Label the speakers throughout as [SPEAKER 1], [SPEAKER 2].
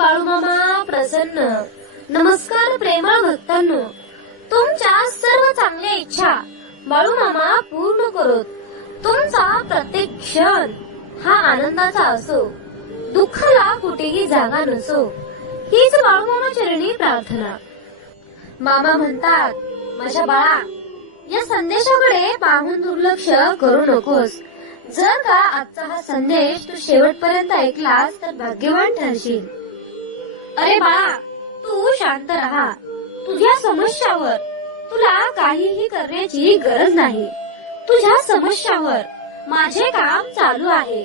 [SPEAKER 1] बाळूमामा प्रसन्न. नमस्कार प्रेमळ भक्तांनो. तुमच्या सर्व चांगल्या इच्छा बाळूमामा पूर्ण करोत. तुमचा प्रत्येक क्षण हा आनंदाचा असो दुःखाला कुठेही जागा नसो हीच बाळूमामा चरणी प्रार्थना. मामा म्हणतात माझ्या बाळा या संदेशाकडे पाहून दुर्लक्ष करू नकोस. जर का आजचा हा संदेश तू शेवटपर्यंत ऐकलास तर भाग्यवान ठरशील. अरे बाळा तू शांत राहा. तुझ्या समस्यावर तुला काहीही करण्याची गरज नाही. तुझ्या समस्यावर माझे काम चालू आहे.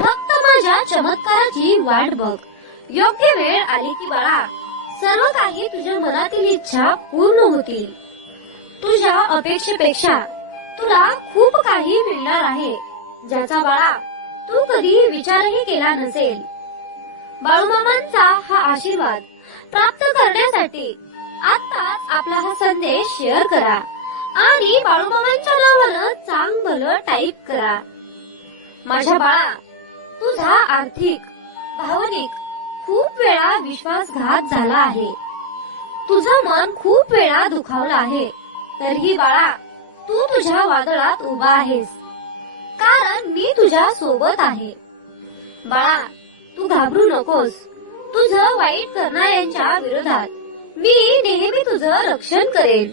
[SPEAKER 1] फक्त माझ्या चमत्काराची वाट बघ. योग्य वेळ आली की बाळा सर्व काही तुझ्या मनातील इच्छा पूर्ण होतील. तुझ्या अपेक्षेपेक्षा तुला खूप काही मिळणार आहे. ज्याचा बाळा तू कधी विचारही केला नसेल. बाळूमामांचा हा आशीर्वाद प्राप्त करण्यासाठी आताच आपला हा संदेश शेअर करा. आणि बाळूमामांच्या नावानं चांग भलं टाईप करा. माझ्या बाळा तुझा आर्थिक भावनिक खूप वेळा विश्वासघात झाला आहे. तुझं मन खूप वेळा दुखावलं आहे. तरीही बाळा तू तुझ्या वादळात उभा आहेस. कारण मी तुझ्या सोबत आहे. बाळा तू घाबरू नकोस. तुझं वाईट करणाऱ्यांच्या विरोधात मी नेहमी तुझं रक्षण करेन.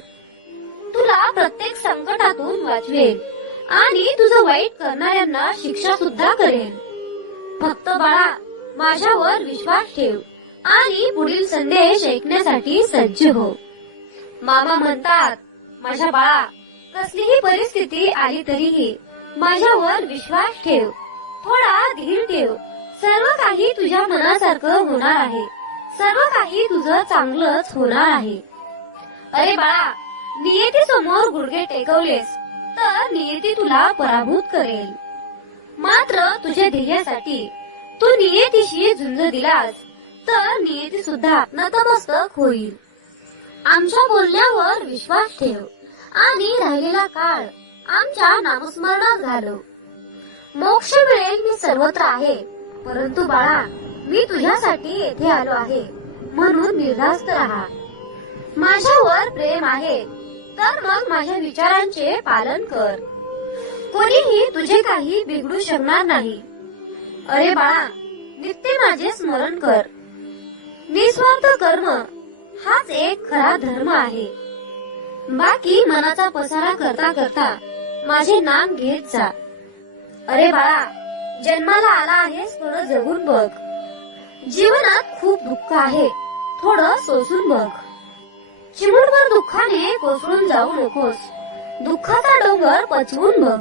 [SPEAKER 1] तुला प्रत्येक संकटातून वाचवेन आणि तुझं वाईट करणाऱ्यांना शिक्षा सुद्धा करेन. फक्त बाळा माझ्यावर विश्वास ठेव आणि पुढील संदेश ऐकण्यासाठी सज्ज हो. मामा म्हणतात माझ्या बाळा कसलीही परिस्थिती आली तरीही माझ्यावर विश्वास ठेव. थोडा धीर ठेव सर्व काही तुझ्या मनासारखं होणार आहे. सर्व काही तुझं चांगलंच होणार आहे. अरे बाळा नियती समोर गुडघे टेकवलेस तर नियती तुला पराभूत करेल. मात्र तुझ्या ध्येयासाठी तू नियतीशी झुंज दिलास तर नियती सुद्धा नतमस्तक होईल. आमच्या बोलण्यावर विश्वास ठेव आणि राहिलेला काळ आमच्या नामस्मरणात घालव. मोक्ष मिळेल मी सर्वत्र आहे. परंतु बाळा मी तुझ्यासाठी येथे आलो आहे. म्हणून निर्धास्त राहा. माझ्यावर प्रेम आहे. तर मग माझ्या विचारांचे पालन कर. कोणीही तुझे काही बिघडू शकणार नाही. अरे बाळा नित्य माझे स्मरण कर. निस्वार्थ कर्म हाच एक खरा धर्म आहे. बाकी मनाचा पसारा करता करता माझे नाम घेत जा. अरे बाळा जन्माला आला आहेस थोडं जगून बघ. जीवनात खूप दुःख आहे थोडं सोसून बघ. चिमुटभर दुःखाने कोसळून जाऊ नकोस. दुःखाचा डोंगर पचवून बघ.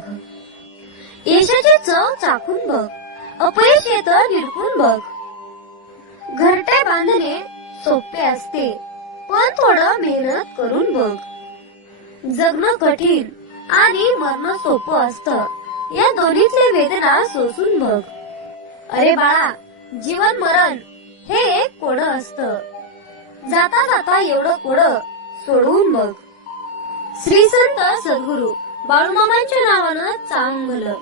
[SPEAKER 1] यशाची चव चाखून बघ. अपयश येत निरखून बघ. घरटे बांधणे सोपे असते पण थोडं मेहनत करून बघ. जगणं कठीण आणि मरणं सोपं असतं. या दोन्हीतले वेदना सोसून बघ. अरे बाळा जीवन मरण हे एक कोड असत. जाता जाता एवढं कोड सोडवून बघ. श्री संत सद्गुरु बाळूमामांच्या नावानं चांगलं.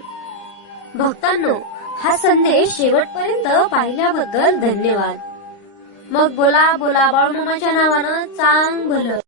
[SPEAKER 1] भक्तांनो हा संदेश शेवटपर्यंत पाहिल्याबद्दल धन्यवाद. मग बोला बोला बाळूमामाच्या नावानं चांग भलं